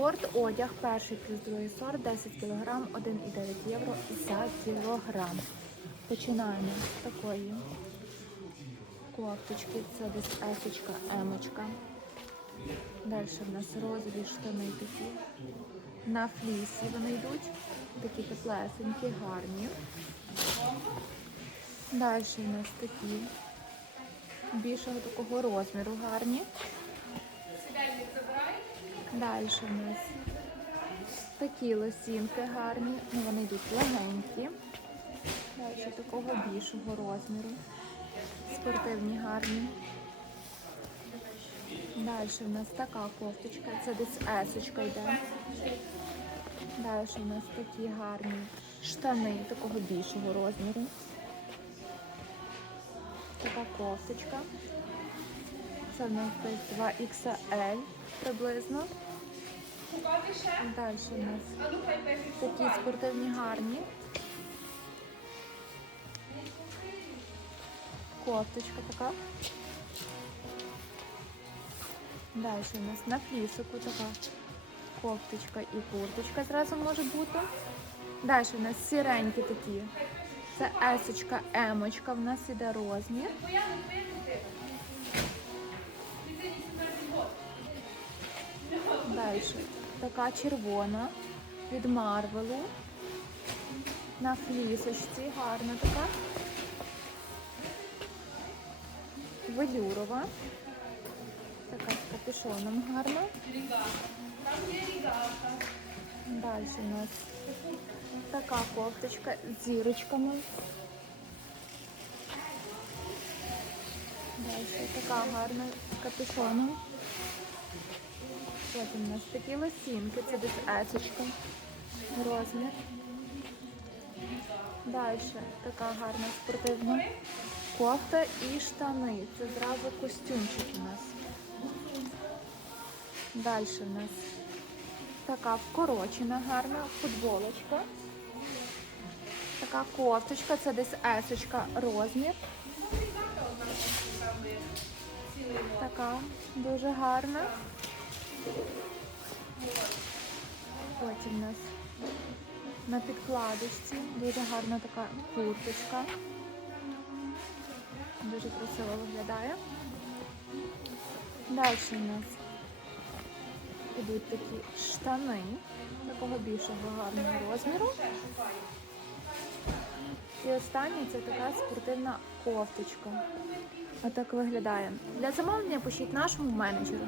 Спорт одяг, перший плюс другий сорт, 10 кг, 1,9 євро за кілограм. Починаємо з такої кофточки, це десь есочка, емочка. Далі в нас розові штани такі. На флісі вони йдуть. Такі теплесенькі, гарні. Далі в нас такі більшого такого розміру гарні. Далі в нас такі лосінки гарні, ну вони йдуть легенькі. Далі такого більшого розміру. Спортивні гарні. Далі в нас така кофточка, це десь есочка йде. Далі в нас такі гарні штани такого більшого розміру. Така кофточка. Це в нас десь 2XL приблизно. Далі у нас такі спортивні гарні. Кофточка така. Далі у нас на флісику така кофточка і курточка зразу може бути. Далі у нас сіренькі такі. Це есочка, емочка, в нас іде розмір. Далі така червона від Марвелу. На флісочці гарна така. Велюрова. Така з капюшоном гарна. Далі у нас така кофточка з зірочками. Далі така гарна з капюшоном. Потім у нас такі лосінки, це десь есочка. Розмір. Далі така гарна спортивна кофта і штани. Це зразу костюмчик у нас. Далі у нас така вкорочена гарна футболочка. Така кофточка, це десь есочка розмір. Така дуже гарна. Потім у нас на підкладочці дуже гарна така курточка. Дуже красиво виглядає. Далі у нас ідуть такі штани такого більшого гарного розміру. І останній це така спортивна кофточка. Отак виглядає. Для замовлення пишіть нашому менеджеру.